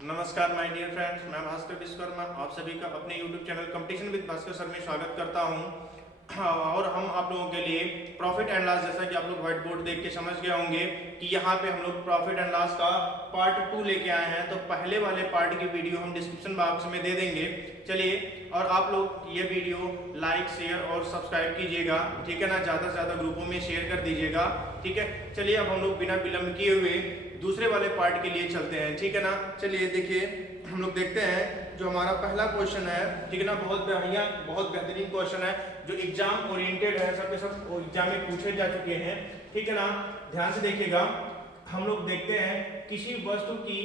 नमस्कार my dear friends, मैं भास्कर विश्वकर्मा आप सभी का अपने YouTube channel competition with Bhaskar sir में स्वागत करता हूं। और हम आप लोगों के लिए प्रॉफिट एंड लॉस, जैसा कि आप लोग व्हाइट बोर्ड देख के समझ गए होंगे कि यहाँ पे हम लोग प्रॉफिट एंड लॉस का पार्ट 2 लेके आए हैं। तो पहले वाले पार्ट की वीडियो हम डिस्क्रिप्शन बॉक्स में दे देंगे। चलिए, और आप लोग ये वीडियो लाइक शेयर और सब्सक्राइब कीजिएगा, ठीक है ना। ज़्यादा से ज़्यादा ग्रुपों में शेयर कर दीजिएगा, ठीक है। चलिए, अब हम लोग बिना विलंब किए हुए दूसरे वाले पार्ट के लिए चलते हैं, ठीक है ना। चलिए देखिए, हम लोग देखते हैं जो हमारा पहला क्वेश्चन है, ठीक है ना। बहुत बढ़िया, बहुत बेहतरीन क्वेश्चन है जो एग्जाम ओरिएंटेड है, सब के सब एग्जाम में पूछे जा चुके हैं, ठीक है ना। ध्यान से देखिएगा, हम लोग देखते हैं किसी वस्तु की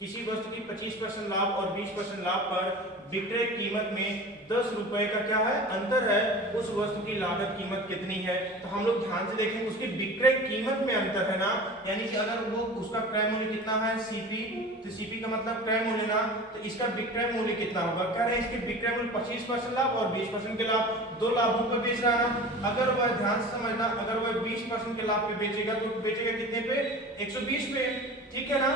25% लाभ और 20% लाभ पर विक्रय कीमत में 10 रुपए का क्या है, अंतर है। उस वस्तु की लागत कीमत कितनी है। तो हम लोग ध्यान से देखेंगे, उसकी विक्रय कीमत में अंतर है ना, यानी कि अगर वो उसका क्रय मूल्य कितना है सीपी, तो सीपी का मतलब क्रय मूल्य ना, तो इसका विक्रय मूल्य कितना होगा। कह रहे हैं इसके विक्रय मूल्य 25% लाभ और 20% के लाभ, दो लाभों पर बेच रहा है ना। अगर वह, ध्यान से समझना, अगर वह 20% के लाभ पे बेचेगा तो बेचेगा कितने पे, 120 पे, ठीक है ना।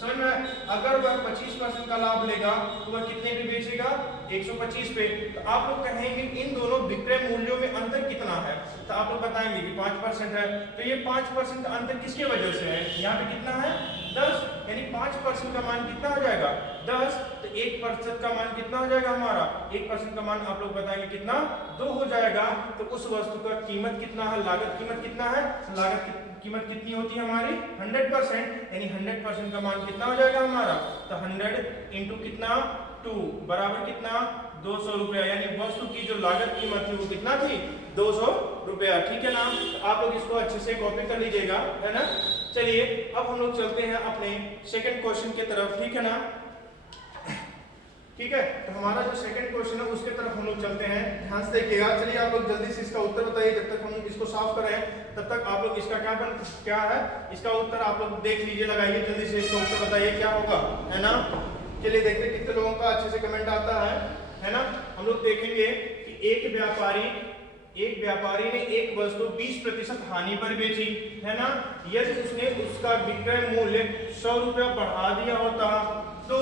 समझ में, अगर वह 25% का लाभ लेगा तो वह कितने पे बेचेगा, 125 पे। तो आप लोग कहेंगे इन दोनों विक्रय मूल्यों में अंतर कितना है, तो आप लोग बताएंगे कि 5% है। तो ये 5% का अंतर किसके वजह से है, यहाँ पे कितना है 10, यानी 5% का मान कितना हो जाएगा 10। तो 1% का मान कितना हो जाएगा हमारा, 1% का मान आप लोग बताएंगे कितना, 2 हो जाएगा। तो उस वस्तु का कीमत कितना है, लागत कीमत कितना है, लागत कीमत कितनी होती है हमारी 100%, यानी 100% का मान कितना हो जाएगा हमारा, तो 100 इंटू कितना 2 बराबर कितना 200 रुपया, यानी वस्तु की जो लागत कीमत थी वो कितना थी 200 रुपया, ठीक है ना। तो आप लोग इसको अच्छे से कॉपी कर लीजिएगा, है ना। चलिए, अब हम लोग चलते हैं अपने सेकंड क्वेश्चन की तरफ, ठीक है ना। ठीक है, तो हमारा जो सेकंड क्वेश्चन है उसके तरफ हम लोग चलते हैं। ध्यान से देखिएगा। चलिए, आप लोग जल्दी से इसका उत्तर बताइए। जब तक हम इसको साफ करें तब तक आप लोग इसका क्या है इसका उत्तर आप लोग देख लीजिए, लगाइए जल्दी से, इसका उत्तर बताइए क्या होगा, है ना। चलिए देखते हैं कितने लोगों का अच्छे से कमेंट आता है ना। हम लोग देखेंगे कि एक व्यापारी ने एक वस्तु 20% हानि पर बेची, है ना। यदि उसने उसका विक्रय मूल्य 100 रुपया बढ़ा दिया होता तो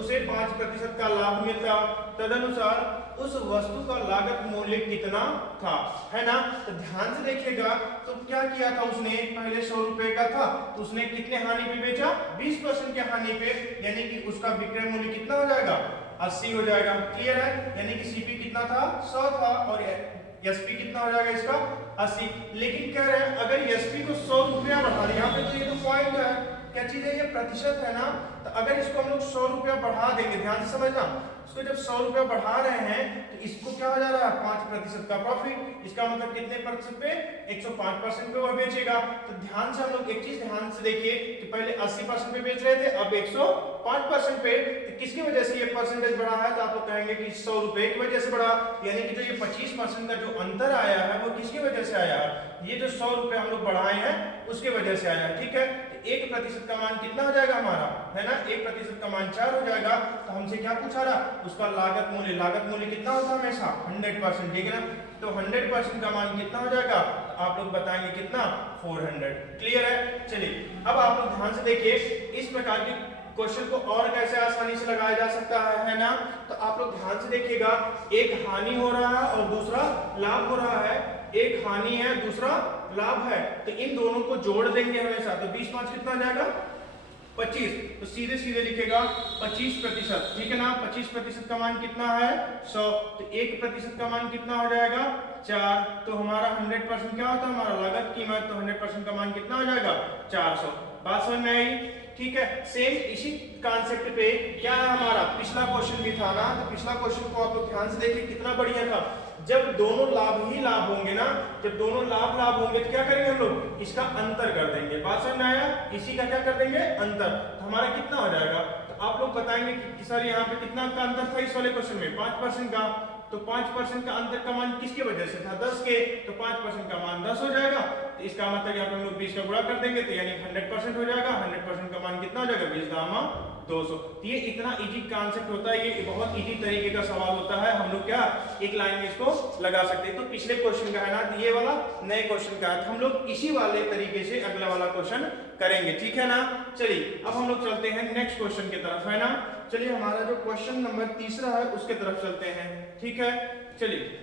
उसे 5% का लाभ मिलता। तदनुसार उस वस्तु का लागत मूल्य कितना था, है ना। तो ध्यान से देखिएगा, तो क्या किया था उसने, पहले 100 रुपए का था तो उसने कितने हानि पे बेचा, 20% के हानि पे, यानी कि उसका विक्रय मूल्य कितना हो जाएगा 80 हो जाएगा। क्लियर है, यानी कि सीपी कितना था 100 था और एसपी कितना हो जाएगा इसका 80। लेकिन कह रहे हैं अगर एसपी को 100 रुपया बढ़ा दिया, यहाँ पे तो ये तो पॉइंट है, क्या चीज है ये, प्रतिशत है ना। तो अगर इसको हम लोग 100 रुपया बढ़ा देंगे, ध्यान से समझना, इसको जब 100 रुपया बढ़ा रहे हैं तो इसको क्या हो जा रहा है 5% का प्रॉफिट। इसका मतलब कितने प्रतिशत पे, 105% पे वह बेचेगा। तो ध्यान से हम लोग एक चीज ध्यान से देखिए कि पहले 80% पे बेच रहे थे, अब 105% पे। तो किसकी वजह से ये परसेंटेज बढ़ा है, तो आप लोग कहेंगे कि 100 रुपए की वजह से बढ़ा, यानी कि जो ये 25% का जो अंतर आया है वो किसकी वजह से आया है, ये जो 100 रुपए हम लोग बढ़ाए हैं उसके वजह से आया है, ठीक है। 1% का मान कितना हो जाएगा हमारा, है ना, 1% का मान 4 हो जाएगा। तो हमसे क्या पूछा रहा, उसका लागत मूल्य कितना होता है हमेशा 100%, ठीक है ना। तो 100% का मान कितना हो जाएगा, तो आप लोग बताएंगे कितना 400। क्लियर है। चलिए, अब आप लोग ध्यान से देखिए, इस प्रकार की क्वेश्चन को और कैसे आसानी से लगाया जा सकता है ना। तो आप लोग ध्यान से देखिएगा, एक हानि हो रहा है और दूसरा लाभ हो रहा है, एक हानि है दूसरा लाभ है, तो इन दोनों को जोड़ देंगे हमेशा। तो 20 5 कितना जाएगा 25, तो सीधे सीधे लिखेगा 25%, ठीक है ना। 25% का मान कितना है 100, तो 1% का मान कितना हो जाएगा 4। तो हमारा 100% क्या होता है हमारा लागत कीमत, तो 100% का मान कितना हो जाएगा 400। बात समझ में आई, ठीक है। सेम इसी कॉन्सेप्ट पे क्या है हमारा पिछला क्वेश्चन भी था ना। तो पिछला क्वेश्चन को आप लोग ध्यान से देखिए, कितना बढ़िया था। जब दोनों लाभ ही लाभ होंगे ना, जब दोनों लाभ होंगे तो क्या करेंगे हम लोग, इसका अंतर कर देंगे। बात समझ में आया, इसी का क्या कर देंगे अंतर। तो हमारा कितना हो जाएगा, तो आप लोग बताएंगे कि सर यहाँ पे कितना का अंतर था इस वाले क्वेश्चन में 5% का। तो 5% का अंतर का मान किसकी वजह से था 10 के, तो 5% का मान 10 हो जाएगा। तो इसका मतलब यहाँ पे हम लोग 20 का गुणा कर देंगे तो यानी 100% हो जाएगा। 100% का मान कितना हो जाएगा 20 दामा 200। ये इतना इजी कॉन्सेप्ट होता है, ये बहुत इजी तरीके का सवाल होता है। हम लोग क्या एक लाइन में इसको लगा सकते हैं। तो पिछले क्वेश्चन का है ना, ये वाला नए क्वेश्चन का है, हम लोग इसी वाले तरीके से अगला वाला क्वेश्चन करेंगे, ठीक है ना। चलिए अब हम लोग चलते हैं नेक्स्ट क्वेश्चन की तरफ, है ना। चलिए हमारा जो क्वेश्चन नंबर तीसरा है उसके तरफ चलते हैं, ठीक है। चलिए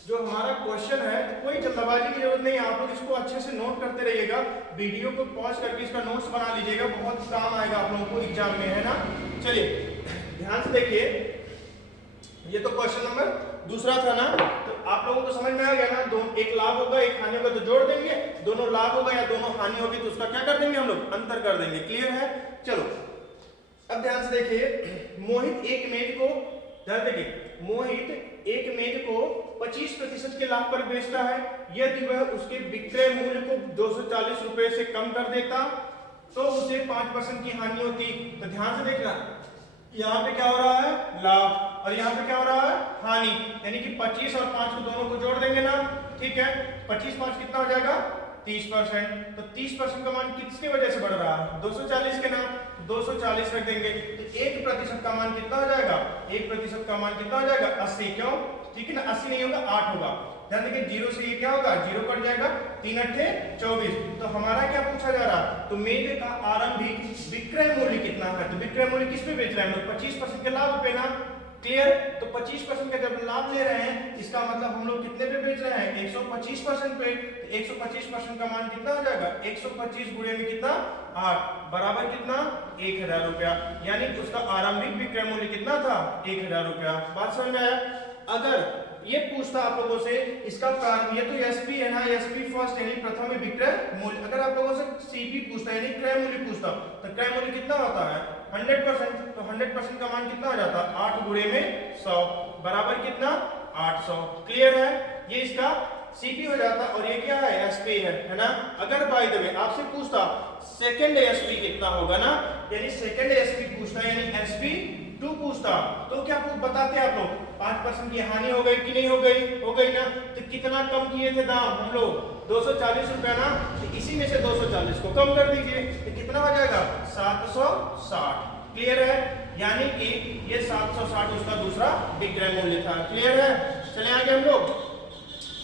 जो हमारा क्वेश्चन है, कोई जल्दबाजी की जरूरत नहीं, आप लोग इसको अच्छे से नोट करते रहिएगा, वीडियो को पॉज करके इसका नोट्स बना लीजिएगा, बहुत काम आएगा आप लोगों को एग्जाम में, है ना। चलिए ध्यान से देखिए, ये तो क्वेश्चन नंबर दूसरा था ना, तो आप लोगों को समझ में आ गया ना, दोनों एक लाभ होगा एक हानि होगा तो जोड़ देंगे, दोनों लाभ होगा या दोनों हानि होगी तो उसका क्या कर देंगे हम लोग, अंतर कर देंगे, क्लियर है। चलो अब ध्यान से देखिए, मोहित एक मेज को, ध्यान देखिए, मोहित एक मेज को 25% के लाभ पर बेचता है, यदि वह उसके विक्रय मूल्य को 240 रुपए से कम कर देता तो उसे 5% की हानि होती। तो ध्यान से देखना, यहाँ पे क्या हो रहा है, लाभ, और यहाँ पे क्या हो रहा है, हानि, यानी कि 25 और 5 को दोनों को जोड़ देंगे ना, ठीक है। 25 5 कितना हो जाएगा, 30%। तो 30% का मान किसकी वजह से बढ़ रहा है, 240 के नाम, 240 रख देंगे। तो 1% का मान कितना हो जाएगा, 1% का मान कितना हो जाएगा, 80, क्यों, ठीक है ना, 80 नहीं होगा 8 होगा। ध्यान देखिए, 0 से ये क्या होगा, 0 कट जाएगा, 3 अट्ठे 24। तो हमारा क्या पूछा जा रहा, तो मेज का आरंभिक विक्रय मूल्य कितना है, तो विक्रय मूल्य किस पे बेच रहे हैं हम लोग, 25% के लाभ पे ना, क्लियर। तो 25% का जब लाभ ले रहे हैं, इसका मतलब हम लोग कितने पे बेच रहे हैं, 125% पे। 125% का मान कितना हो जाएगा, 125 गुणे में कितना, 8, बराबर कितना, 1000 रुपया, यानी कि उसका आरंभिक विक्रय मूल्य कितना था, 1000 रुपया। बात समझ में आया। अगर ये पूछता आप लोगों से इसका कारण, ये तो एसपी है ना, एसपी फर्स्ट यानी प्रथम विक्रय मूल्य, अगर आप लोगों से सीपी पूछता है यानी क्रय मूल्य पूछता, तो क्रय मूल्य कितना होता है, 100%। तो 100% का मान कितना हो जाता है, 8 गुणे में 100, बराबर कितना, 800, क्लियर है। ये इसका सीपी हो जाता, और ये क्या है, एसपी है ना। अगर बाय द वे आपसे पूछता सेकंड एसपी कितना होगा ना, यानी सेकंड एसपी पूछता यानी एसपी 2 पूछता, तो क्या बताते आप लोग, 5% की हानि हो गई कि नहीं हो गई, हो गई ना। तो कितना कम किए थे दाम हम लोग, 240 रुपया ना, तो इसी में से 240 को कम कर दीजिए, तो कितना हो जाएगा, 760, क्लियर है। यानी कि ये 760 उसका दूसरा विक्रय मूल्य था, क्लियर है। चले आगे हम लोग,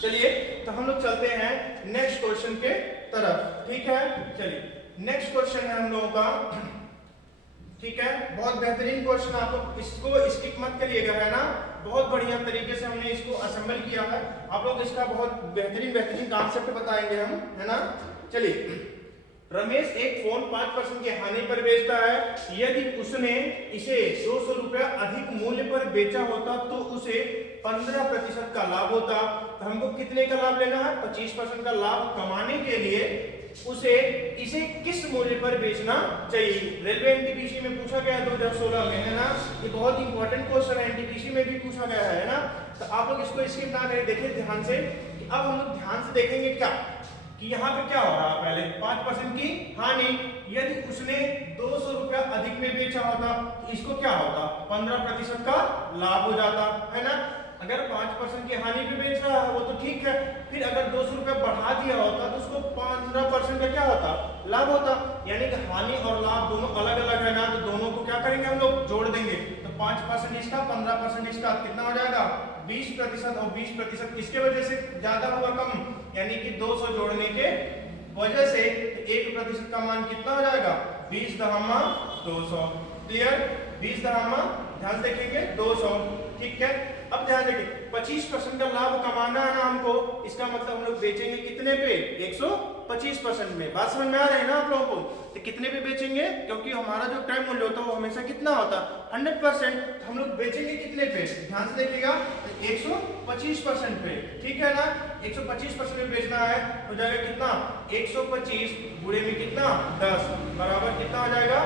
चलिए तो हम लोग चलते हैं नेक्स्ट क्वेश्चन के तरफ, ठीक है। चलिए नेक्स्ट क्वेश्चन है हम लोगों का, ठीक है, बहुत बेहतरीन क्वेश्चन, आप लोग इसको स्किप मत करिएगा, है ना। बहुत बढ़िया तरीके से हमने इसको असेंबल किया है, आप लोग इसका बहुत बेहतरीन कॉन्सेप्ट बताएंगे हम, है ना। चलिए, रमेश एक फोन 5% की हानि पर बेचता है, यदि उसने इसे 200 रुपया अधिक मूल्य पर बेचा होता तो उसे 15% का लाभ होता। तो हमको कितने का लाभ लेना है, 25% का लाभ कमाने के लिए उसे इसे किस मूल्य पर बेचना चाहिए। रेलवे एनटीपीसी में पूछा गया 2016 में, है ना। ये बहुत इंपॉर्टेंट क्वेश्चन है, एनटीपीसी में भी पूछा गया है ना। तो आप लोग इसको स्किप ना करें, देखिए ध्यान से। अब हम लोग ध्यान से देखेंगे क्या कि यहाँ पे क्या हो रहा है, पहले 5% की हानि, यदि उसने 200 रुपया अधिक में बेचा होता तो इसको क्या होता, 15% का लाभ हो जाता, है ना। अगर 5% की हानि पे बेच रहा है वो तो ठीक है, फिर अगर 200 रुपया बढ़ा दिया होता तो उसको 15% का क्या होता, लाभ होता। यानी कि हानि और लाभ दोनों अलग अलग है ना, तो दोनों को क्या करेंगे हम लोग, जोड़ देंगे। तो 5% इसका, 15% इसका, कितना हो जाएगा, 20%। और 20% किसके वजह से ज्यादा होगा, कम, यानी कि 200 जोड़ने के वजह से 1% का मान कितना हो जाएगा, 20 दहमा 200, क्लियर। 20 दहमा, ध्यान देखेंगे, 200, ठीक है। अब ध्यान देखिए, 25% का लाभ कमाना है ना हमको, इसका मतलब हम लोग बेचेंगे कितने पे, 125% में। बात समझ में आ रही है ना आप लोगों को। तो कितने पे बेचेंगे, क्योंकि हमारा जो क्रय मूल्य होता है वो हमेशा कितना होता है, 100%। हम लोग बेचेंगे कितने पे, ध्यान से देखिएगा, 125% पे, ठीक है ना। 125% में बेचना है, हो जाएगा कितना, 125 गुणे में कितना, 10, बराबर कितना हो जाएगा,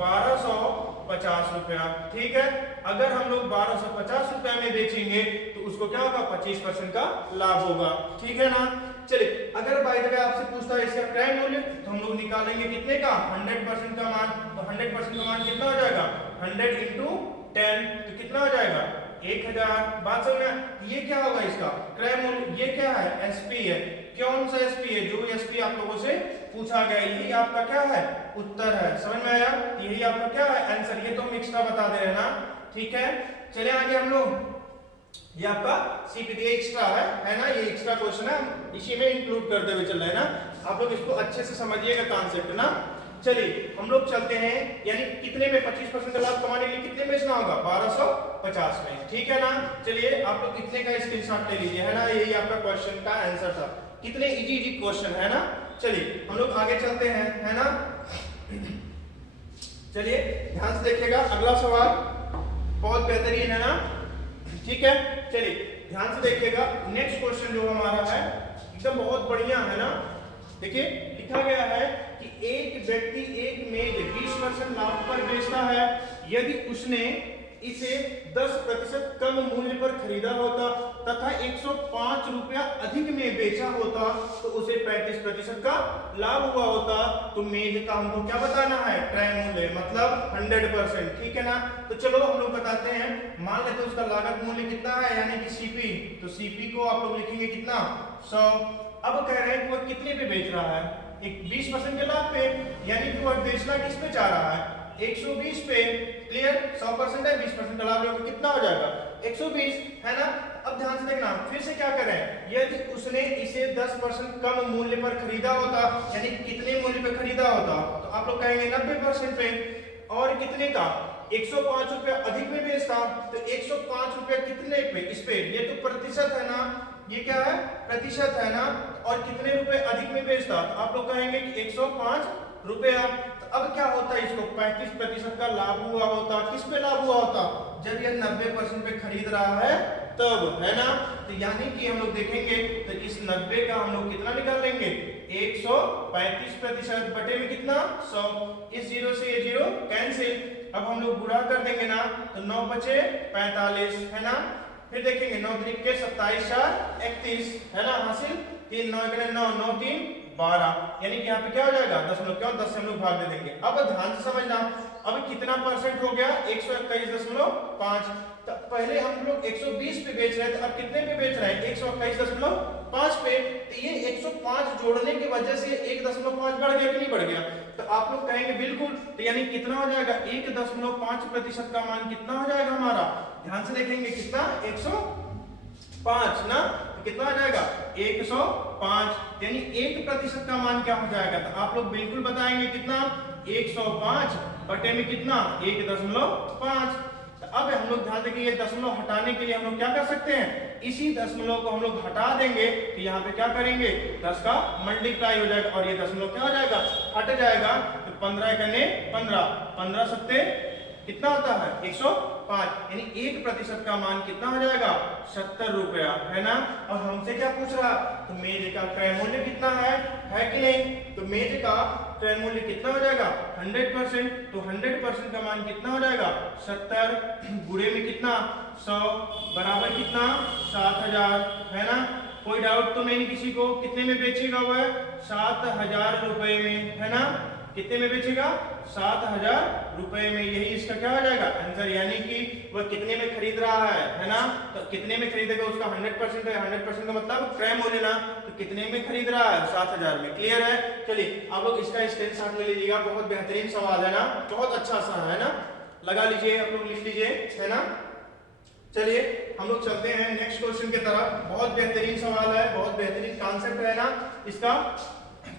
1250 रुपया, ठीक है। अगर हम लोग 1250 रुपया में बेचेंगे तो उसको क्या होगा, 25% का लाभ होगा, ठीक है ना। चलिए, अगर बाय द वे आपसे पूछता है इसका क्रय मूल्य, तो हम लोग निकालेंगे कितने का, 100% का मान। तो 100% का मान कितना हो जाएगा, 100 × 10, तो कितना हो जाएगा, 1000। बात समझ में, ये क्या होगा इसका क्रय मूल्य, ये क्या है, एसपी है। कौन सा एसपी है, जो एसपी आप लोगों से पूछा गया, यही आपका क्या है, उत्तर है। समझ में आया, यही आपका क्या है, आंसर। ये तो हम एक्स्ट्रा बता दे रहे हैं ना, ठीक है। चले आगे हम लोग, ये आपका सीपीटी एक्स्ट्रा है ना, ये एक्स्ट्रा क्वेश्चन है, इसी में इंक्लूड करते हुए चल रहे हैं ना। आप लोग इसको अच्छे से समझिएगा कॉन्सेप्ट ना। चलिए हम लोग चलते हैं, यानी कितने में 25% का लाभ कमाने के लिए कितने बेचना होगा, 1250 में, ठीक है ना। चलिए आप लोग इतने का स्क्रीनशॉट ले लीजिए, है ना, यही आपका क्वेश्चन का आंसर था। कितने इजी इजी क्वेश्चन है ना। चलिए हम लोग आगे चलते हैं, है ना। चलिए ध्यान से देखिएगा, अगला सवाल बहुत बेहतरीन है ना, ठीक है। चलिए ध्यान से देखिएगा, नेक्स्ट क्वेश्चन जो हमारा है एकदम बहुत बढ़िया है ना। देखिए लिखा गया है कि एक व्यक्ति एक मेज 20% लाभ पर बेचता है, यदि उसने इसे 10% कम मूल्य पर खरीदा होता तथा 105 रुपया अधिक में बेचा होता तो उसे 35% का लाभ हुआ होता। तो मेज का हमको क्या बताना है, क्रय मूल्य, मतलब 100%, ठीक है ना। तो चलो हम लोग बताते हैं, मान लेते हैं उसका लागत मूल्य कितना है, यानी कि सीपी। तो सीपी को आप लोग लिखेंगे कितना, 100। अब कह रहे हैं कि वह कितने पे बेच रहा है, एक 20% के लाभ पे, यानी कि वह बेचना किस पे चाह रहा है, 120 पे। क्लियर, 100% है, 20% का लाभ लोगे कितना हो जाएगा, 120, है ना। अब ध्यान से देखना, फिर से क्या करें, यदि उसने इसे 10% कम मूल्य पर खरीदा होता, यानी कितने मूल्य पे खरीदा होता, तो आप लोग कहेंगे 90% पे। और कितने का, 105 रुपया अधिक में बेचता, तो 105 रुपया कितने पे, इस पे, ये तो प्रतिशत है ना, ये क्या है, प्रतिशत है ना। और कितने रुपए अधिक में बेचता, तो आप लोग कहेंगे कि 105 रुपया। तो अब क्या होता है, इसको 35% का लाभ हुआ होता। किस पे लाभ हुआ होता, जब यह 90% पे खरीद रहा है तब, है ना। तो यानी कि हम लोग देखेंगे तो इस 90 का हम लोग कितना निकाल लेंगे, 135% बटे में कितना, 100। इस जीरो से ये जीरो कैंसिल। अब हम लोग गुणा कर देंगे ना, तो 9 बचे 45, है ना। फिर देखेंगे 9 3 के 27 4 31, है ना, हासिल। 3 9 के 9 9 3 12, यानी कि यहाँ पे क्या हो जाएगा, दशमलव, क्यों 10 से हम लोग भाग दे देंगे। अब ध्यान से समझना, अब कितना परसेंट हो गया, 121.5। तो पहले हम लोग 120 पे बेच रहे थे, अब कितने पे बेच रहे हैं, 121.5 पे। तो ये 105 जोड़ने की वजह से 1.5 बढ़ गया कि नहीं बढ़ गया, तो आप लोग कहेंगे बिल्कुल। तो यानी कितना हो जाएगा, 1.5% का मान कितना हो जाएगा हमारा, ध्यान से देखेंगे कितना, 105 ना। तो कितना आ जाएगा, 105, यानी 1% का मान क्या हो जाएगा, तो आप लोग बिल्कुल बताएंगे कितना, 105 बटे में कितना, 1.5। तो अब हम लोग ध्यान देंगे, ये दशमलव हटाने के लिए हम लोग क्या कर सकते हैं, इसी दशमलव को हम लोग हटा देंगे, तो यहाँ पे क्या करेंगे, 10 का मल्टीप्लाई हो जाएगा और ये दशमलव क्या हो जाएगा, हट जाएगा। तो 15 करने 15, 15 सत्ते कितना होता है, 105, यानी 1% का मान कितना हो जाएगा, 70 रुपया, है ना। और हमसे क्या पूछ रहा, तो मेज का क्रय मूल्य कितना है कि नहीं। तो मेज का क्रय मूल्य कितना हो जाएगा, 100%। तो 100% का मान कितना हो जाएगा, 70 गुणे में कितना, 100 बराबर कितना, 7000, है ना। कोई डाउट तो नहीं किसी को, कितने में बेचेगा वह, 7000 रुपए में, है ना। कितने में बेचेगा, 7000 रुपए में, यही इसका क्या हो जाएगा आंसर। यानी कि वह कितने में खरीद रहा है ना। तो कितने में खरीदेगा, उसका 100% है, 100% का मतलब क्रय मूल्य ना। तो कितने में खरीद रहा है, 7000 में। क्लियर है। चलिए आप लोग इसका स्क्रीनशॉट ले लीजिएगा, बहुत बेहतरीन सवाल है ना, बहुत अच्छा सा है ना, लगा लीजिए, आप लोग लिख लीजिए, है ना। चलिए हम लोग चलते हैं नेक्स्ट क्वेश्चन की तरफ। बहुत बेहतरीन सवाल है, बहुत बेहतरीन कॉन्सेप्ट है ना इसका,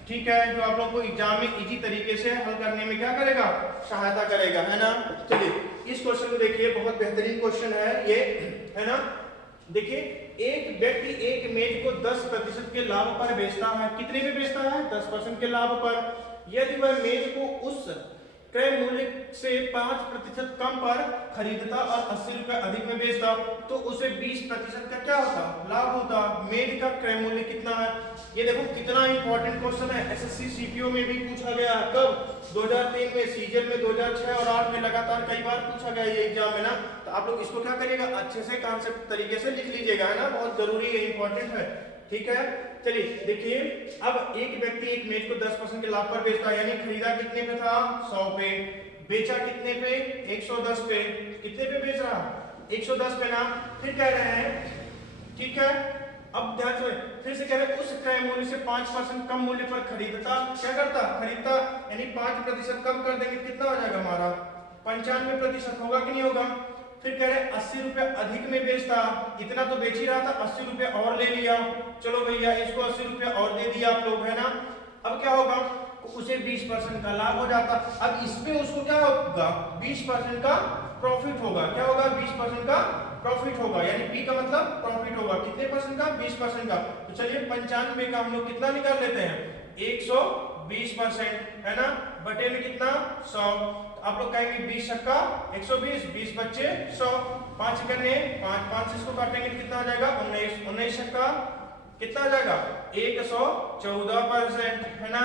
ठीक है, जो आप लोग को एग्जाम में इजी तरीके से हल करने में क्या करेगा, सहायता करेगा, है ना। चलिए इस क्वेश्चन को देखिए, बहुत बेहतरीन क्वेश्चन है ये, है ना। देखिए एक व्यक्ति एक मेज को 10% के लाभ पर बेचता है, कितने में बेचता है, 10% के लाभ पर। यदि वह मेज को उस क्रय मूल्य से 5% कम पर खरीदता और 80 रुपए अधिक में बेचता तो उसे 20% का क्या होता, लाभ होता। मेज का क्रय मूल्य कितना है, ये देखो कितना इंपॉर्टेंट क्वेश्चन है, एसएससी सीपीओ में भी पूछा गया, कब 2003 में, सीजन में 2006 और 2008 में लगातार कई बार पूछा गया ये एग्जाम में ना। तो आप लोग इसको क्या करिएगा, अच्छे से कॉन्सेप्ट तरीके से लिख लीजिएगा, है ना, बहुत जरूरी है, इंपॉर्टेंट है, ठीक है। चलिए देखिए, अब एक व्यक्ति एक मेज को 10% के लाभ पर बेचता है, यानी खरीदा कितने पे था, 100 पे, बेचा कितने पे, 110 पे। कितने पे बेच रहा, 110 पे ना। फिर कह रहे हैं, ठीक है, अब ध्यान से फिर से कह रहे हैं उस क्रय मूल्य से 5% कम मूल्य पर खरीदता, क्या करता, खरीदता, यानी 5% कम कर देंगे, कितना हो जाएगा हमारा, 95% होगा कि नहीं होगा। फिर कह रहे 80 रुपए अधिक में बेचता, इतना तो बेच ही रहा था, 80 रुपए और ले लिया, चलो भैया इसको 80 रुपए और दे दिया आप लोग, है ना। अब क्या होगा, उसे 20% का लाभ हो जाता। अब इसमें उसको क्या होगा, 20% का प्रॉफिट होगा। क्या होगा, 20% का प्रॉफिट होगा, यानी पी का मतलब प्रॉफिट होगा। कितने परसेंट का, 20% का। तो चलिए 95 का हम लोग कितना निकाल लेते हैं, 120%, है ना, बटे में कितना, 100। आप लोग कहेंगे 20 छक्का 120, 20 बच्चे 100, 5 करने 5, 5 इसको काटेंगे तो कितना आ जाएगा, 19, 19 छक्का कितना आ जाएगा, 114%, है ना।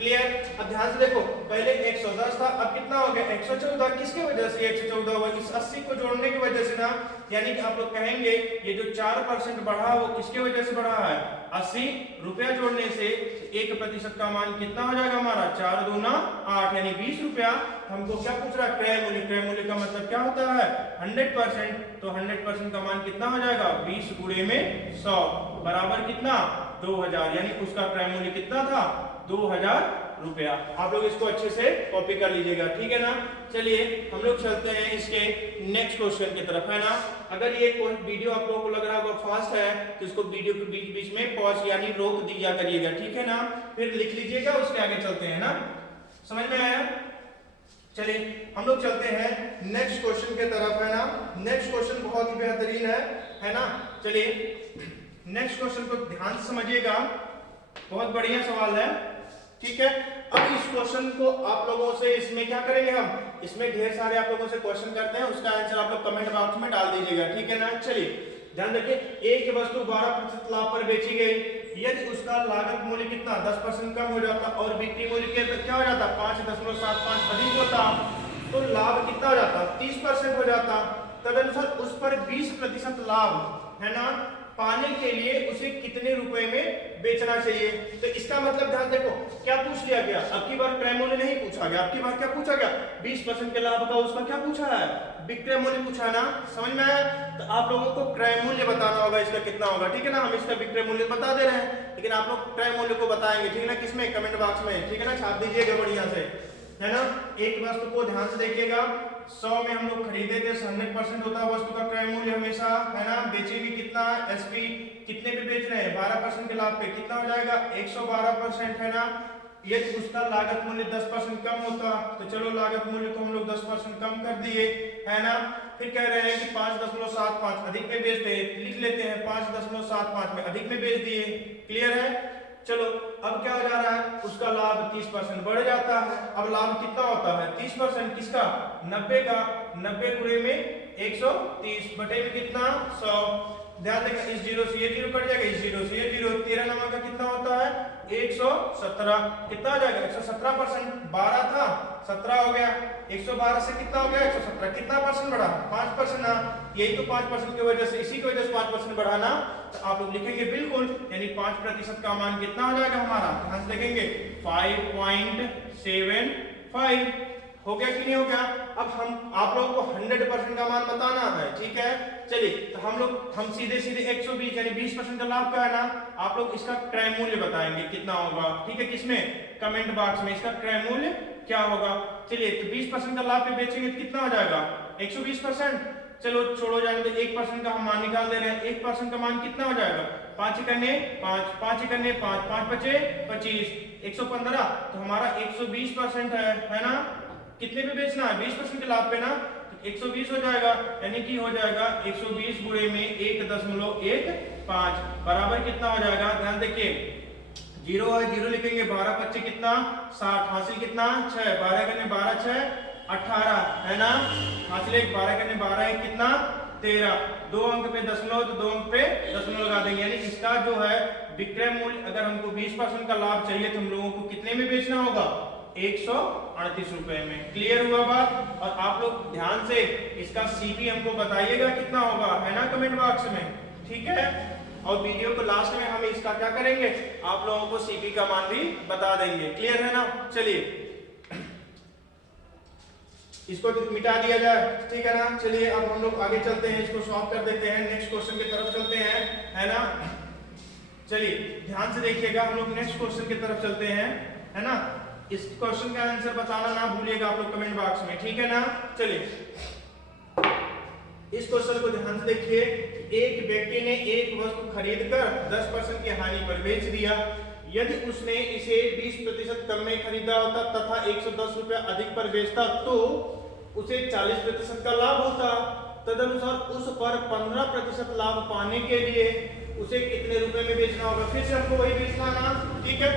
क्लियर। अब ध्यान से देखो, पहले 110 था, अब कितना हो गया, 114। किसकी वजह से 114 हुआ, इस 80 को जोड़ने की वजह से ना। यानी कि आप लोग कहेंगे ये जो 4% बढ़ा वो किसकी वजह से बढ़ा है, 80 रुपया जोड़ने से। 1% का मान कितना हो जाएगा हमारा, 4 दूना 8, यानी 20 रुपया। हमको क्या पूछ रहा है, क्रय मूल्य। क्रय मूल्य का मतलब क्या होता है, 100%। तो 100% का मान कितना हो जाएगा, 20 गुणे में 100 बराबर कितना, 2000। यानी उसका क्रय मूल्य कितना था, 2000 रुपया। आप लोग इसको अच्छे से कॉपी कर लीजिएगा, ठीक है ना। चलिए हम लोग चलते हैं इसके नेक्स्ट क्वेश्चन की तरफ, है ना। अगर ये वीडियो आप लोगों को लग रहा है फास्ट है तो इसको वीडियो के बीच बीच में पॉज यानी रोक दिया करिएगा, ठीक है ना। फिर लिख लीजिएगा, उसके आगे चलते हैं ना। समझ में आया। चलिए हम लोग चलते हैं नेक्स्ट क्वेश्चन की तरफ, है ना। नेक्स्ट क्वेश्चन बहुत ही बेहतरीन है ना। चलिए नेक्स्ट क्वेश्चन को ध्यान से समझिएगा, बहुत बढ़िया सवाल है, ठीक है। अब इस क्वेश्चन को आप लोगों से इसमें क्या करेंगे, हम इसमें ढेर सारे आप लोगों से क्वेश्चन करते हैं, उसका आंसर आप लोग कमेंट बॉक्स में डाल दीजिएगा, ठीक है ना। चलिए ध्यान रखिए, एक वस्तु 12% लाभ पर बेची गई, यदि उसका लागत मूल्य कितना 10% कम हो जाता और बिक्री मूल्य के क्या हो जाता 5.75 अधिक होता, तो लाभ कितना हो जाता, 30% हो जाता। तदनुसार उस पर 20% लाभ, है ना, पाने के लिए उसे कितने रुपए में बेचना चाहिए। तो इसका मतलब ध्यान देखो, क्या पूछ लिया गया, अब की बार क्रय मूल्य नहीं पूछा गया, अब की बार क्या पूछा गया, 20% के लाभ का उसका क्या पूछा है, विक्रय मूल्य पूछा है ना। समझ में आया। तो आप लोगों को क्रय मूल्य बताना होगा इसका कितना होगा, ठीक है ना। हम इसका विक्रय मूल्य बता दे रहे हैं, लेकिन आप लोग क्रय मूल्य को बताएंगे, ठीक है ना, किसमें, कमेंट बॉक्स में, ठीक है ना, छाप दीजिएगा बढ़िया से, है ना। एक वस्तु को ध्यान से देखिएगा, 100 में हम लोग खरीदे थे, 100% होता है वस्तु का क्रय मूल्य हमेशा, है ना। बेचेंगे कितना, एसपी कितने पे बेच रहे हैं, 12% के लाभ पे, कितना हो जाएगा 112%, है ना। यदि उसका लागत मूल्य 10% कम होता, तो चलो लागत मूल्य को हम लोग 10% कम कर दिए, है ना। फिर कह रहे हैं कि 5.75 अधिक में बेचते हैं, लिख लेते हैं 5.75 में अधिक में बेच दिए। क्लियर है। चलो अब क्या हो जा रहा है, उसका लाभ 30% बढ़ जाता है। अब लाभ कितना होता है, 30%, किसका, 90 का, 90 गुणे में 130 बटे में कितना, 100। ध्यान देना, इस जीरो से ये जीरो कट जाएगा, इस जीरो से ये जीरो, 13 नंबर का कितना होता है, 117। कितना आ जाएगा, 117%, 12 था 17 हो गया, 112 से कितना हो गया 117, कितना परसेंट बढ़ा, 5% ना। यही तो 5% की वजह से, इसी की वजह से 5% बढ़ाना। तो आप लोग लिखेंगे बिल्कुल, यानी 5% का मान कितना हो जाएगा हमारा, ध्यान से देखेंगे 5.75 हो गया कि नहीं हो गया। अब हम आप लोगों को 100% का मान बताना है, ठीक है। चलिए तो हम सीधे सीधे 120 यानी 20% का लाभ का है ना, आप लोग इसका क्रय मूल्य बताएंगे कितना होगा, ठीक है, किसमें, कमेंट बॉक्स में इसका क्रय मूल्य क्या होगा। चलिए तो 20% का लाभ पे बेचेंगे तो कितना हो जाएगा 120%। चलो छोड़ो जाने दो, 1% का हम मान निकाल दे रहे हैं, 1% का मान कितना हो जाएगा, 5 करने 5, 5 करने 5, 5 बचे 25, 115। तो हमारा 120% है ना। कितने पे बेचना है, 20% के लाभ पे ना, तो 120 हो जाएगा, यानी कि हो जाएगा 120 गुणे में 1.15 बराबर कितना हो जाएगा। ध्यान देखिए, जीरो है, जीरो लिखेंगे, 12 25 कितना 60, हासिल कितना 6, 12 करने 12 6 18, है ना। हासिल 12 करने 12 है कितना 13, 2 अंक पे दशमलव, तो 2 अंक पे दशमलव लगा देंगे। यानी इसका जो है विक्रय मूल्य, अगर हमको 20% का लाभ चाहिए तो हम लोगों को कितने में बेचना होगा, 138 रुपए में। क्लियर हुआ बात। और आप लोग ध्यान से इसका सीपी हमको बताइएगा कितना होगा, है ना, कमेंट बॉक्स में, ठीक है। और वीडियो को लास्ट में हम इसका क्या करेंगे, आप लोगों को सीपी का मान भी बता देंगे। क्लियर है ना। चलिए इसको मिटा दिया जाए, ठीक है ना। चलिए अब हम लोग आगे चलते हैं, इसको सॉल्व कर देते हैं, नेक्स्ट क्वेश्चन की तरफ चलते हैं, है ना। चलिए ध्यान से देखिएगा, हम लोग नेक्स्ट क्वेश्चन की तरफ चलते हैं, है ना। इस क्वेश्चन का आंसर बताना ना भूलिएगा आप लोग कमेंट बॉक्स में, ठीक है ना। चलिए इस क्वेश्चन को ध्यान से देखिए, एक व्यक्ति ने एक वस्तु खरीदकर 10% की हानि पर बेच दिया। यदि उसने इसे 20% कम में खरीदा होता तथा 110 रुपये अधिक पर बेचता तो उसे 40% का लाभ होता। तदनुसार उस पर 15% लाभ पाने के लिए उसे कितने रुपए में बेचना होगा। फिर से हमको वही बेचना ना, ठीक है।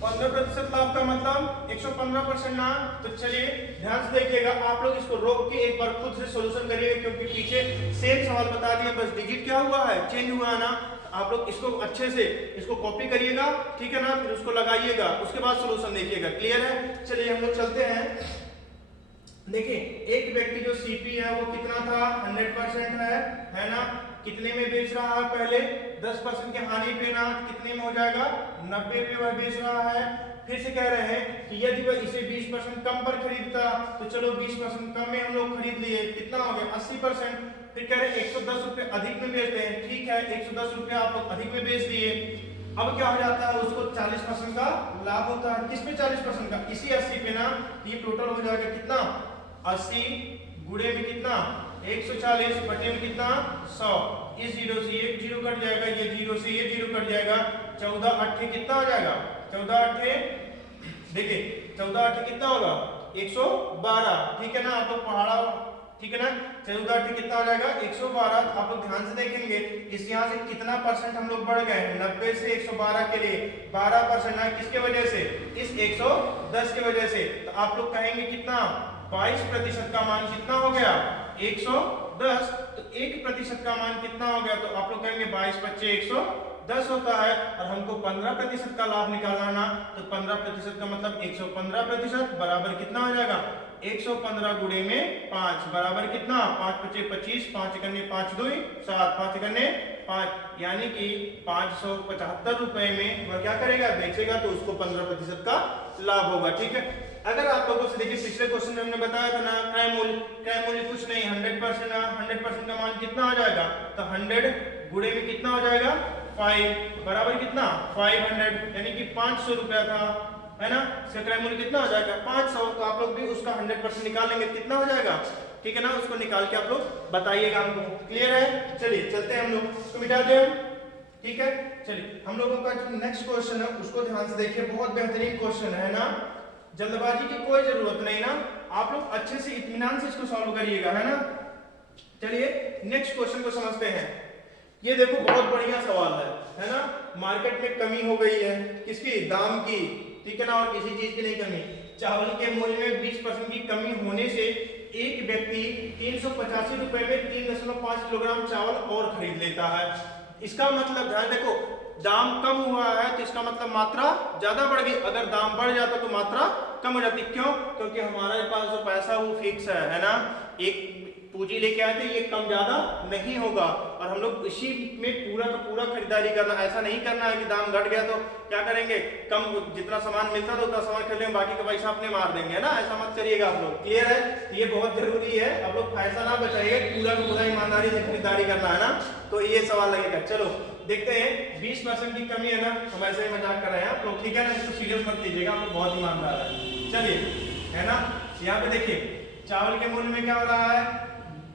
15% लाभ का मतलब 115% ना। तो चलिए ध्यान से देखिएगा, आप लोग इसको रोक के एक बार खुद से सॉल्यूशन करिएगा, क्योंकि पीछे सेम सवाल बता दिया, बस डिजिट क्या हुआ है, चेंज हुआ है ना। आप लोग इसको अच्छे से इसको कॉपी करिएगा, ठीक है ना, फिर उसको लगाइएगा, उसके बाद सॉल्यूशन देखिएगा। क्लियर है। चलिए हम लोग चलते हैं। देखिए एक व्यक्ति जो सीपी है वो कितना था, 100% है ना। कितने में बेच रहा है, पहले 10% के हानि पे ना कितने में हो जाएगा, 90 पे वह बेच रहा है। फिर से कह रहे हैं कि यदि वह इसे 20% कम पर खरीदता तो चलो 20% कम में हम लोग खरीद लिए, कितना हो गया 80%। फिर कह रहे हैं 110 रुपये अधिक में बेचते हैं, ठीक है 110 रुपये आप लोग अधिक में बेच दिए। अब क्या हो जाता है, उसको 40% का लाभ होता है। किस पे 40% का, इसी 80 पे ना। ये टोटल हो जाएगा कितना, 80 गुणे में कितना 140 बटे में कितना 100। इस जीरो से ये जीरो कट जाएगा, ये जीरो से ये जीरो कट जाएगा। 14 अट्ठे कितना हो जाएगा, 14 अट्ठे देखिए 14 अट्ठे कितना होगा 112, ठीक है ना। आप लोग पहाड़ा, ठीक है ना। 14 अट्ठे कितना हो जाएगा 112। आप लोग ध्यान से देखेंगे इस यहाँ से कितना परसेंट हम लोग बढ़ गए, 90 से 112 के लिए 12% ना। किसके वजह से, इस 110 की वजह से। तो आप लोग कहेंगे कितना 22% का मान कितना हो गया 110। तो 1% का मान कितना हो गया, तो आप लोग कहेंगे 22 बच्चे 110 होता है। और हमको 15% का लाभ निकालना ना, तो 15% का मतलब 115% बराबर कितना हो जाएगा 115 गुणे में 5 बराबर कितना 5 बच्चे 25, 5 करने 5 2 7, 5 करने 5, यानी कि 575 रुपए में वह क्या करेगा, बेचेगा। तो उसको 15% का लाभ होगा, ठीक है। अगर आप लोगों से देखिए पिछले क्वेश्चन में हमने बताया था ना, क्रय मूल्य कुछ नहीं 100% ना, 100% का मान कितना हो जाएगा, तो 100 गुणे में कितना हो जाएगा 5 बराबर कितना 500, यानी कि 500 रुपया था, है ना। इसका क्रय मूल्य कितना हो जाएगा 500। तो आप लोग भी उसका 100% निकालेंगे, कितना हो जाएगा, ठीक है ना। उसको निकाल के आप लोग बताइएगा हमको। क्लियर है। चलिए चलते हैं हम लोग, उसको मिटा दें हम, ठीक है। चलिए हम लोगों का जो नेक्स्ट क्वेश्चन है उसको ध्यान से देखिए, बहुत बेहतरीन क्वेश्चन है ना, जल्दबाजी की कोई जरूरत नहीं ना। आप लोग अच्छे से इत्मीनान से इसको सॉल्व करिएगा, है ना। चलिए नेक्स्ट क्वेश्चन को समझते हैं। ये देखो बहुत बढ़िया सवाल है ना। मार्केट में कमी हो गई है, किसकी, दाम की, ठीक है ना, और किसी चीज की नहीं कमी। चावल के मूल्य में 20% की कमी होने से एक व्यक्ति 385 रुपए में 3.5 किलोग्राम चावल और खरीद लेता है। इसका मतलब ध्यान देखो, दाम कम हुआ है तो इसका मतलब मात्रा ज्यादा बढ़ गई। अगर दाम बढ़ जाता तो मात्रा कम हो जाती। क्यों, क्योंकि हमारे पास जो पैसा वो फिक्स है ना। एक पूंजी लेके आए थे, ये कम ज्यादा नहीं होगा, और हम लोग इसी में पूरा का पूरा खरीदारी करना। ऐसा नहीं करना है कि दाम घट गया तो क्या करेंगे, कम जितना सामान मिलता था उतना सामान खरीदेंगे, बाकी का पैसा अपने मार देंगे, है ना। ऐसा मत करिएगा आप लोग। क्लियर है। ये बहुत जरूरी है, आप लोग पैसा ना बचाइए, पूरा का पूरा ईमानदारी से खरीदारी करना है ना। तो ये सवाल लगेगा। चलो देखते हैं। 20% की कमी है ना, हम ऐसे ही मजाक कर रहे हैं आप लोग, ठीक है ना। इसको सीरियस मत लीजिएगा, आप लोग बहुत ईमानदार है। चलिए, है ना। यहाँ पे देखिए चावल के मूल्य में क्या हो रहा है,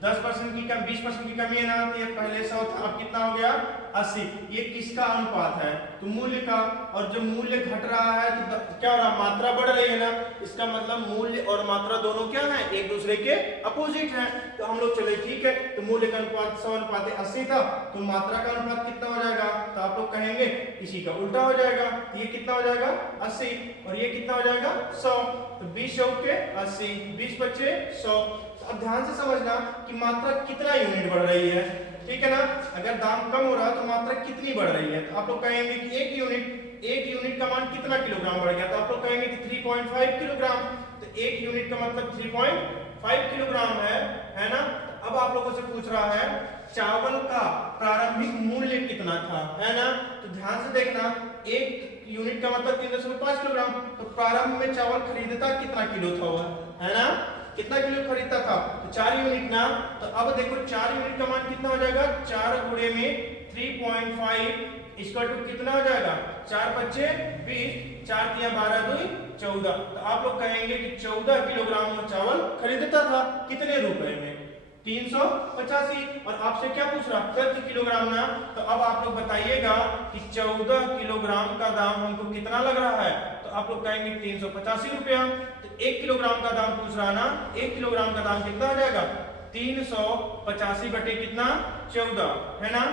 10% की कम 20% की कमी है ना। तो ये पहले 100 था, अब कितना हो गया 80। ये किसका अनुपात है, तो मूल्य का। और जब मूल्य घट रहा है तो क्या हो रहा है, मात्रा बढ़ रही है ना। इसका मतलब मूल्य और मात्रा दोनों क्या है, एक दूसरे के अपोजिट है। तो हम लोग चले ठीक है, तो मूल्य का अनुपात 100 अनुपात 80 था, तो मात्रा का अनुपात कितना हो जाएगा, तो आप लोग कहेंगे इसी का उल्टा हो जाएगा। ये कितना हो जाएगा 80, और ये कितना हो जाएगा 100। तो 20 चौक के 80, 20 बच्चे 100। अब ध्यान से समझना कि मात्रा कितना यूनिट बढ़ रही है, ठीक है ना। अगर दाम कम हो रहा है तो मात्रा कितनी बढ़ रही है, तो आप लोग कहेंगे कि एक यूनिट का मान कितना किलोग्राम बढ़ गया, तो आप लोग कहेंगे कि 3.5 किलोग्राम। तो एक यूनिट का मतलब 3.5 किलोग्राम है ना। अब आप लोगों से पूछ रहा है चावल का प्रारंभिक मूल्य कितना था, है ना। तो ध्यान से देखना, एक यूनिट का मतलब 3.5 किलोग्राम। तो प्रारंभ में चावल खरीदता कितना किलो था वह, है ना, कितना किलो खरीदता था, तो 4 यूनिट ना। तो अब देखो 4 यूनिट का मान कितना हो जाएगा, 4 गुणे में 3.5 इसका टू कितना हो जाएगा, 4 बच्चे 20, 4 किया 12 2 14। तो आप लोग कहेंगे कि 14 किलोग्राम वो चावल खरीदता था कितने रुपए में, 385। और आपसे क्या पूछ रहा, प्रति किलोग्राम ना। तो अब आप लोग बताइएगा कि 14 किलोग्राम का दाम हमको कितना लग रहा है। तो आप लोग कहेंगे 385 रुपया। तो 1 किलोग्राम का दाम पूछ रहा ना, 1 किलोग्राम का दाम कितना हो जाएगा, 385 बटे कितना, 14, है ना।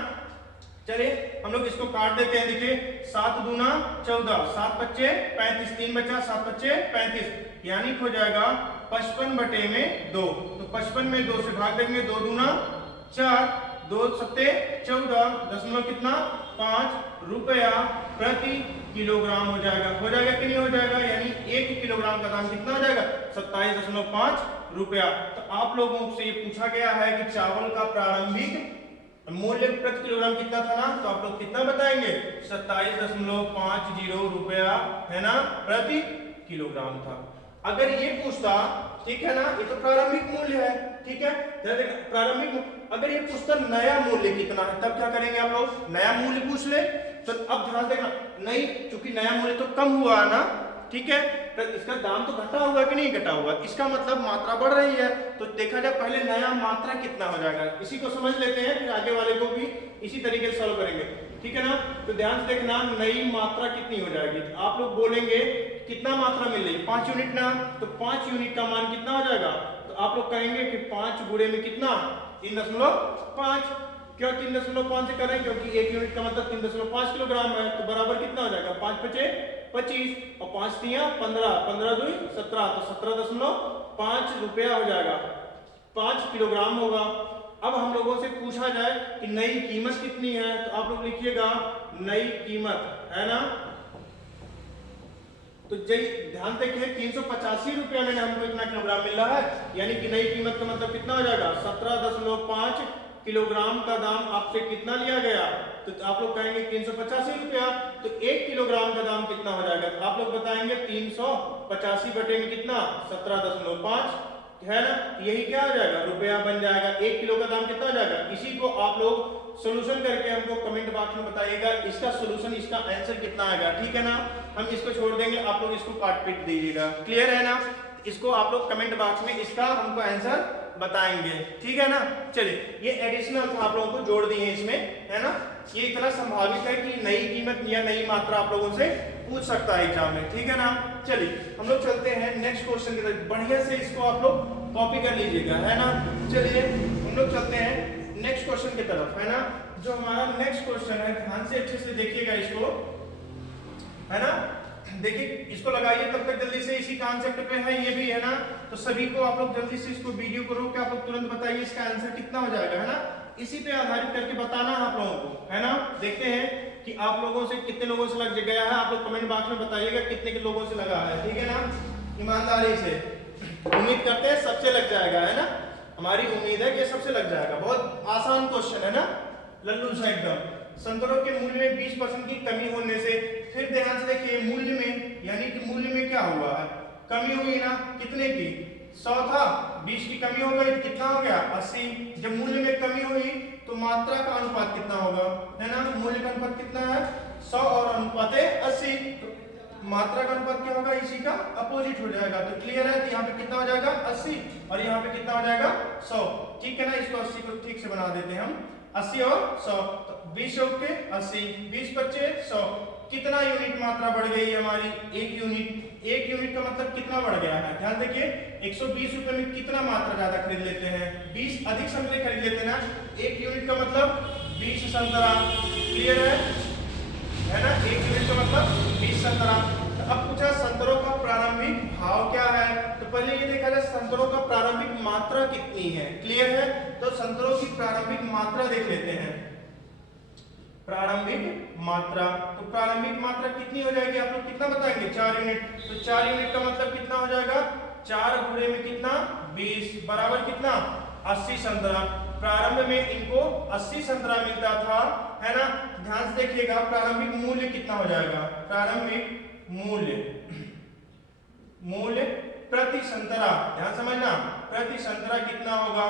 चलिए हम लोग इसको काट देते हैं। देखिए 7 दूना 14, 7 पच्चे 35, 3 बचा, 7 पच्चे 35, यानी हो जाएगा 55 बटे में 2। तो 55 में 2 से भाग देंगे, 2 दूना 4, 2 सत्ते 14, दशमलव कितना 5 रुपया प्रति किलोग्राम हो जाएगा। हो जाएगा कि नहीं हो जाएगा, यानी 1 किलोग्राम का दाम कितना हो जाएगा, 27.5 रुपया। तो आप लोगों से ये पूछा गया है कि चावल का प्रारंभिक मूल्य प्रति किलोग्राम कितना था ना, तो आप लोग कितना बताएंगे, 27.50 रुपया, है ना, प्रति किलोग्राम था। अगर ये पूछता, ठीक है ना, ये तो प्रारंभिक मूल्य है, ठीक है, प्रारंभिक। अगर ये पूछता नया मूल्य कितना है, तब क्या करेंगे आप लोग, नया मूल्य पूछ ले। तो अब ध्यान देना, नहीं, चूंकि नया मूल्य तो कम हुआ ना, ठीक है, तो इसका दाम तो घटा हुआ कि नहीं घटा हुआ, इसका मतलब मात्रा बढ़ रही है। तो देखा जाए पहले नया मात्रा कितना हो जाएगा, इसी को समझ लेते हैं, फिर आगे वाले को भी इसी तरीके से सॉल्व करेंगे, ठीक है ना। तो ध्यान से देखना, नई मात्रा कितनी हो जाएगी। तो आप लोग बोलेंगे कितना मात्रा मिल रही, 5 यूनिट ना, तो 5 यूनिट का मान कितना हो जाएगा। तो आप लोग कहेंगे कि 5 गुणे में कितना, 3.5। क्यों 3.5 से करें, क्योंकि 1 यूनिट का मतलब 3.5 किलोग्राम है। तो बराबर कितना हो जाएगा, 5 पचे 25 और 5 तिया 15, 15 दूनी 17, तो 17.5 रुपया हो जाएगा, 5 किलोग्राम होगा। अब हम लोगों से पूछा जाए कि नई कीमत कितनी है, तो आप लोग लिखिएगा नई कीमत, है ना। तो ध्यान देखिए 385 रुपया में हमको इतना किलोग्राम मिल रहा है, यानी कि नई कीमत का मतलब कितना हो जाएगा, 17.5 किलोग्राम का दाम आपसे कितना लिया गया। तो आप लोग कहेंगे 385 रुपया। तो 1 किलोग्राम का दाम कितना हो जाएगा, तो आप लोग बताएंगे 385 बटे में कितना, 17.5, है ना। यही क्या हो जाएगा, रुपया बन जाएगा। 1 किलो का दाम कितना हो जाएगा। इसी को आप लोग सोल्यूशन करके हमको कमेंट बॉक्स में बताइएगा, इसका सोल्यूशन, इसका आंसर कितना आएगा, ठीक है ना। हम इसको छोड़ देंगे, आप लोग इसको काट पीट दीजिएगा, क्लियर है ना। इसको आप लोग कमेंट बॉक्स में इसका हमको आंसर बताएंगे, ठीक है ना। चलिए ये एडिशनल था, आप लोगों को जोड़ दिए इसमें, है ना। ये इतना संभावित है कि नई कीमत या नई मात्रा आप लोगों से पूछ सकता है एग्जाम में, ठीक है ना। चलिए हम लोग चलते हैं नेक्स्ट क्वेश्चन की तरफ, बढ़िया से इसको आप लोग कॉपी कर लीजिएगा, है ना। चलिए हम लोग चलते हैं नेक्स्ट क्वेश्चन की तरफ, है ना। जो हमारा नेक्स्ट क्वेश्चन है, ध्यान से अच्छे से देखिएगा इसको, है ना। देखिए इसको लगाइए, तब तक जल्दी से इसी कॉन्सेप्ट पे है ये भी, है ना। तो सभी को आप लोग जल्दी से इसको वीडियो को रोक के आप लोग तुरंत बताइए इसका आंसर कितना हो जाएगा, है ना। इसी पे आधारित करके बताना है आप लोगों को, है ना। देखते हैं कि आप लोगों से कितने लोगों से लग गया है, आप लोग कमेंट बॉक्स में बताइएगा कितने के लोगों से लगा है, ठीक है ना। ईमानदारी से उम्मीद करते हैं सबसे लग जाएगा, है ना। हमारी उम्मीद है कि सबसे लग जाएगा। बहुत आसान क्वेश्चन है ना, लल्लू सा एकदम। संतरों के मूल्य में 20% की कमी होने से, फिर ध्यान से देखिए मूल्य में, यानी कि मूल्य में क्या हुआ है, कमी हुई ना, कितने की, 100 था, 20 की कमी हो गई, कितना हो गया, 80। जब मूल्य में कमी हुई तो मात्रा का अनुपात कितना होगा, है ना। मूल्य का अनुपात कितना है, 100 और अनुपात 80, तो मात्रा का अनुपात क्या होगा, इसी का अपोजिट हो जाएगा। तो क्लियर है कि यहाँ पे कितना हो जाएगा, 80, और यहाँ पे कितना हो जाएगा, 100, ठीक है ना। इसको 80 को ठीक से बना देते हैं हम, 80 और 100, तो 20 के 80, 20 बच्चे 100, कितना यूनिट मात्रा बढ़ गई हमारी, 1 यूनिट। 1 यूनिट का मतलब कितना बढ़ गया है, ध्यान देखिए 120 रुपए में कितना मात्रा ज्यादा खरीद लेते हैं, 20 अधिक संतरे खरीद लेते हैं ना। 1 यूनिट का मतलब 20 संतरा, क्लियर है ना। 1 यूनिट का मतलब 20 संतरा। तो अब पूछा संतरों का प्रारंभिक भाव क्या है, तो पहले ये देखा जाए संतरों का प्रारंभिक मात्रा कितनी है, क्लियर है। तो संतरों की प्रारंभिक मात्रा देख लेते हैं, प्रारंभिक मात्रा। तो प्रारंभिक मात्रा कितनी हो जाएगी, आप लोग कितना बताएंगे, 4 यूनिट। तो 4 यूनिट का मतलब कितना हो जाएगा, 4 गुणे में कितना, 20, बराबर कितना, 80 संतरा। प्रारंभ में इनको 80 संतरा मिलता था, है ना। ध्यान से देखिएगा प्रारंभिक मूल्य कितना हो जाएगा, प्रारंभिक मूल्य प्रति संतरा, ध्यान समझना, प्रति संतरा कितना होगा,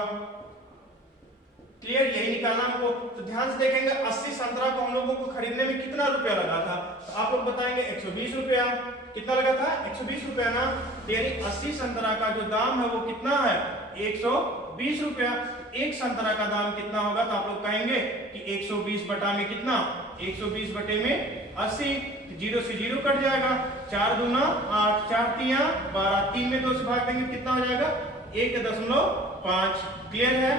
क्लियर, यही निकालना हमको। तो ध्यान से देखेंगे 80 संतरा को हम लोगों को खरीदने में कितना रुपया लगा था, तो आप लोग बताएंगे 120 रुपया। कितना लगा था, 120 रुपया ना। यानी 80 संतरा का जो दाम है वो कितना है, 120 रुपया। एक संतरा का दाम कितना होगा, तो आप लोग कहेंगे कि 120 बटा में कितना, 120 बटे में 80, जीरो से जीरो कट जाएगा, 4 दूना 8, 4 तिया 12, 3 में 2 से भाग देंगे कितना हो जाएगा 1.5। क्लियर है,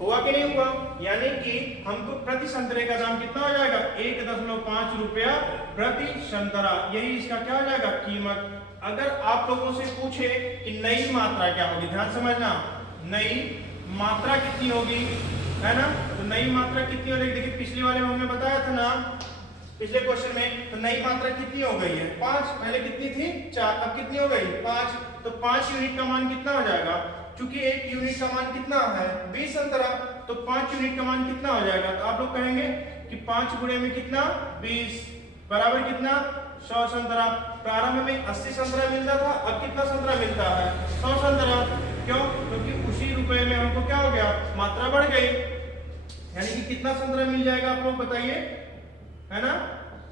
हुआ कि नहीं हुआ? यानी कि हमको प्रति संतरे का दाम कितना हो जाएगा 1.5 रुपया प्रति संतरा, यही इसका क्या हो जाएगा कीमत। अगर आप लोगों से पूछे कि नई मात्रा क्या होगी, ध्यान समझना, नई मात्रा कितनी होगी, है ना, तो नई मात्रा कितनी हो जाएगी, देखिए पिछले वाले में हमने बताया था ना, पिछले क्वेश्चन में, तो नई मात्रा कितनी हो गई है 5, पहले कितनी थी 4, अब कितनी हो गई 5, तो 5 यूनिट का मान कितना हो जाएगा, चूंकि 1 यूनिट का मान कितना है 20 संतरा, तो 5 यूनिट का मान कितना हो जाएगा, तो आप लोग कहेंगे कि 5 गुणे में कितना 20 बराबर कितना 100 संतरा। प्रारंभ में 80 संतरा मिलता था, अब कितना संतरा मिलता है 100 संतरा, क्यों, क्योंकि उसी रुपए में हमको क्या हो गया मात्रा बढ़ गई, यानी कि कितना संतरा मिल जाएगा आप लोग बताइए, है ना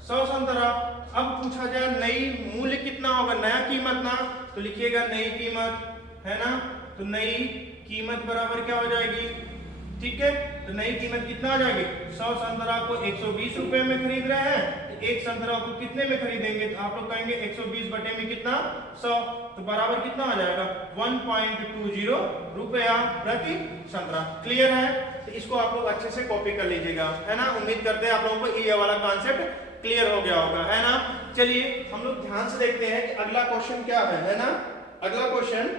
100 संतरा। अब पूछा जाए नई मूल्य कितना होगा, नया कीमत ना, तो लिखिएगा नई कीमत, है ना, तो नई कीमत बराबर क्या हो जाएगी, ठीक है, तो नई कीमत कितना आ जाएगी, 100 संतरा को 120 रुपए में खरीद रहे हैं, तो एक संतरा को कितने में खरीदेंगे, तो आप लोग कहेंगे 120 बटे में कितना 100, तो बराबर कितना आ जाएगा 1.20 रुपया प्रति संतरा। क्लियर है, तो इसको आप लोग अच्छे से कॉपी कर लीजिएगा, है ना। उम्मीद करते हैं आप लोगों को ये वाला कॉन्सेप्ट क्लियर हो गया होगा, है ना। चलिए हम लोग ध्यान से देखते हैं कि अगला क्वेश्चन क्या है ना, अगला क्वेश्चन,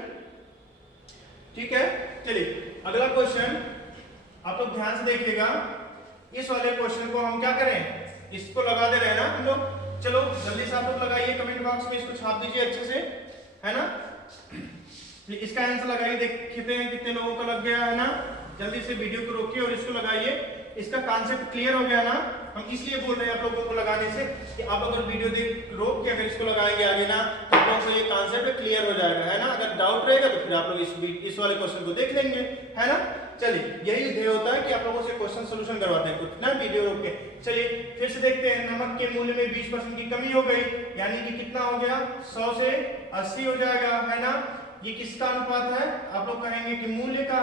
ठीक है। चलिए अगला क्वेश्चन आप लोग ध्यान से देखिएगा, इस वाले क्वेश्चन को हम क्या करें, इसको लगा दे रहे हैं ना हम लोग, चलो जल्दी से आप लोग लगाइए कमेंट बॉक्स में, इसको छाप दीजिए अच्छे से, है ना। इसका आंसर लगाइए, देखते हैं कितने लोगों का लग गया है ना, जल्दी से वीडियो को रोकिए और इसको लगाइए। इसका कॉन्सेप्ट क्लियर हो गया ना, हम इसलिए बोल रहे हैं आप लोगों को लगाने से कि आप अगर वीडियो देख रोक के अगर इसको लगाएंगे आगे ना, तो आप लोगों को ये कॉन्सेप्ट क्लियर हो जाएगा, है ना। अगर डाउट रहेगा तो फिर आप लोग इस वाले क्वेश्चन को देख लेंगे, है ना। चलिए यही ध्येय होता है कि आप लोगों से क्वेश्चन सोल्यूशन करवाते हैं कुछ ना, वीडियो रोक के। चलिए फिर से देखते हैं, नमक के मूल्य में 20% की कमी हो गई, यानी कि कितना हो गया 100 से 80 हो जाएगा, है ना। ये किसका अनुपात है, आप लोग कहेंगे कि मूल्य का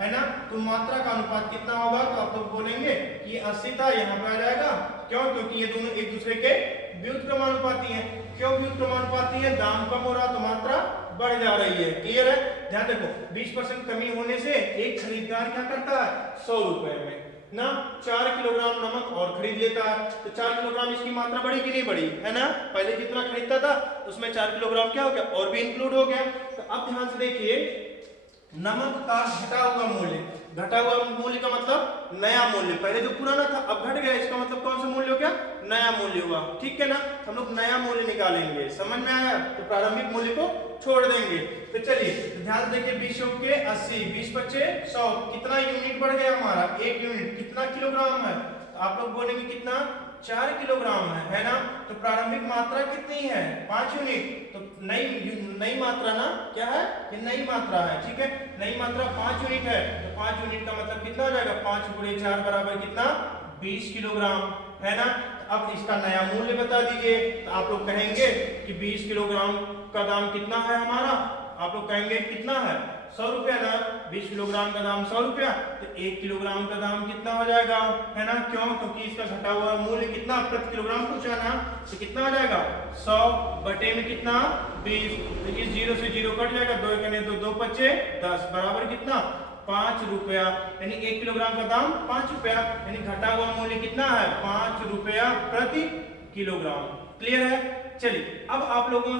है ना, तो मात्रा का अनुपात कितना होगा, तो आप लोग बोलेंगे कि ये 80 था, यहाँ पे आ जाएगा, क्यों, क्योंकि ये दोनों एक दूसरे के व्युत्क्रमानुपाती हैं। क्यों व्युत्क्रमानुपाती है, दाम कम हो रहा तो मात्रा बढ़ जा रही है। क्लियर है, ध्यान देखो 20% कमी होने से एक खरीदार क्या करता है 100 रुपए में ना 4 किलोग्राम नमक और खरीद लेता है, तो 4 किलोग्राम इसकी मात्रा बढ़ी कि नहीं बढ़ी, है ना। पहले जितना खरीदता था उसमें 4 किलोग्राम क्या हो गया और भी इंक्लूड हो गया। तो अब ध्यान से देखिए, नमक का घटा हुआ मूल्य, घटा हुआ मूल्य का मतलब नया मूल्य, पहले जो पुराना था अब घट गया, इसका मतलब कौन सा मूल्य हो गया, नया मूल्य हुआ, ठीक है ना। हम लोग नया मूल्य निकालेंगे, समझ में आया, तो प्रारंभिक मूल्य को छोड़ देंगे। तो चलिए ध्यान देखिए, 20 के 80, 20 बचे 100, कितना यूनिट बढ़ गया हमारा, 1 यूनिट कितना किलोग्राम है, तो आप लोग बोलेंगे कितना 4 किलोग्राम है ना। तो प्रारंभिक मात्रा कितनी है 5 यूनिट, तो नई मात्रा ना क्या है, ये नई मात्रा है, ठीक है। नई मात्रा 5 यूनिट है, तो 5 यूनिट का मतलब कितना हो जाएगा, 5 गुणे 4 बराबर कितना 20 किलोग्राम, है ना। अब इसका नया मूल्य बता दीजिए, तो आप लोग कहेंगे कि 20 किलोग्राम का दाम कितना है हमारा, आप लोग कहेंगे कितना है 100 रुपया ना, 20 किलोग्राम का दाम 100 रुपया, तो 1 किलोग्राम का दाम कितना हो जाएगा, है ना। क्यों, क्योंकि इसका घटा हुआ मूल्य कितना प्रति किलोग्राम पूछा ना, तो कितना हो जाएगा 100 बटे में कितना 20, तो इस 0 से 0 कट जाएगा, 2 करने 2, 2 बचे 10 बराबर कितना 5 रुपया, यानी 1 किलोग्राम का दाम 5 रुपया, यानी घटा हुआ मूल्य कितना है 5 रुपया प्रति किलोग्राम। क्लियर है। चलिए अब आप लोगों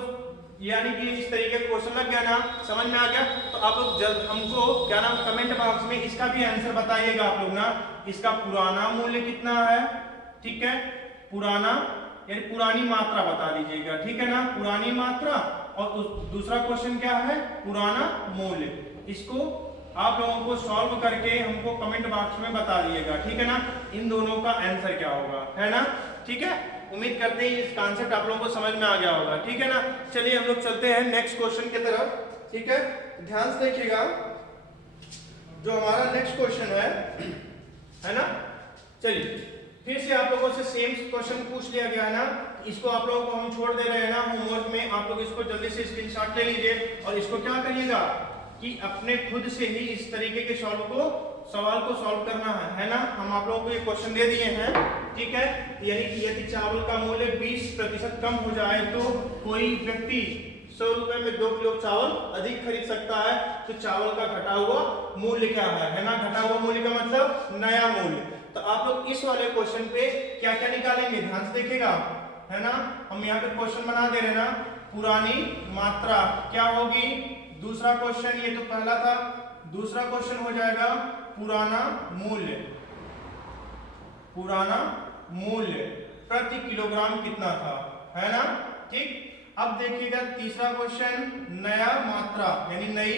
यानी कि इस तरीके का क्वेश्चन लग गया ना, समझ में आ गया, तो आप लोग जल्द हमको क्या नाम कमेंट बॉक्स में इसका भी आंसर बताइएगा आप लोग ना, इसका पुराना मूल्य कितना है, ठीक है, पुराना यानी पुरानी मात्रा बता दीजिएगा, ठीक है ना, पुरानी मात्रा। और दूसरा क्वेश्चन क्या है, पुराना मूल्य। इसको आप लोगों को सॉल्व करके हमको कमेंट बॉक्स में बता दिएगा, ठीक है ना, इन दोनों का आंसर क्या होगा, है ना, ठीक है। उम्मीद करते हैं इस कॉन्सेप्ट आप लोगों को समझ में आ गया होगा, ठीक है ना। चलिए हम लोग चलते हैं नेक्स्ट क्वेश्चन की तरफ, ठीक है। ध्यान से देखिएगा, जो हमारा नेक्स्ट क्वेश्चन है ना। चलिए फिर से आप लोगों से सेम क्वेश्चन पूछ लिया गया है ना, इसको आप लोगों को हम छोड़ दे रहे हैं ना होमवर्क में, आप लोग इसको जल्दी से स्क्रीनशॉट ले लीजिए और इसको क्या करिएगा कि अपने खुद से ही इस तरीके के सवाल को सॉल्व करना है ना। हम आप लोगों को ये क्वेश्चन दे दिए हैं, ठीक है। यानी कि यदि चावल का मूल्य 20% कम हो जाए तो कोई व्यक्ति 100 रुपए में 2 किलो चावल अधिक खरीद सकता है, तो चावल का घटा हुआ मूल्य क्या है ना। घटा हुआ मूल्य का मतलब नया मूल्य। तो आप लोग इस वाले क्वेश्चन पे क्या क्या निकालेंगे, ध्यान से देखिएगा, है ना। हम यहाँ पे क्वेश्चन बना दे रहे ना, पुरानी मात्रा क्या होगी। दूसरा क्वेश्चन, ये तो पहला था, दूसरा क्वेश्चन हो जाएगा पुराना मूल्य। पुराना मूल्य प्रति किलोग्राम कितना था, है ना, ठीक। अब देखिएगा तीसरा क्वेश्चन, नया मात्रा यानी नई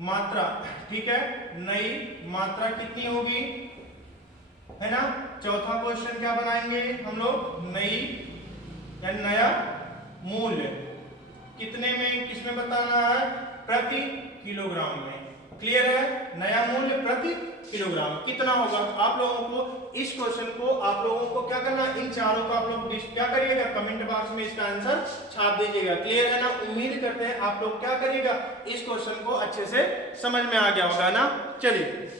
मात्रा, ठीक है, नई मात्रा कितनी होगी, है ना। चौथा क्वेश्चन क्या बनाएंगे हम लोग, नई या नया मूल्य कितने में, किसमें बताना है, प्रति किलोग्राम में। क्लियर है, नया मूल्य प्रति किलोग्राम कितना होगा। आप लोगों को इस क्वेश्चन को, आप लोगों को क्या करना है, इन चारों को आप लोग क्या करिएगा, कमेंट बॉक्स में इसका आंसर छाप दीजिएगा। क्लियर है ना। उम्मीद करते हैं आप लोग क्या करिएगा, इस क्वेश्चन को अच्छे से समझ में आ गया होगा ना। चलिए,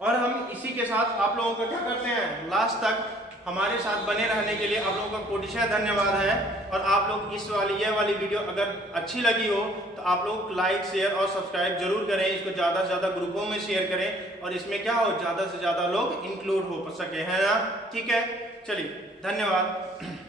और हम इसी के साथ आप लोगों को क्या करते हैं, लास्ट तक हमारे साथ बने रहने के लिए आप लोगों का कोटिशः धन्यवाद है। और आप लोग इस वाली यह वाली वीडियो अगर अच्छी लगी हो तो आप लोग लाइक, शेयर और सब्सक्राइब जरूर करें। इसको ज़्यादा से ज़्यादा ग्रुपों में शेयर करें और इसमें क्या हो, ज़्यादा से ज़्यादा लोग इंक्लूड हो सके, है ना। ठीक है, चलिए, धन्यवाद।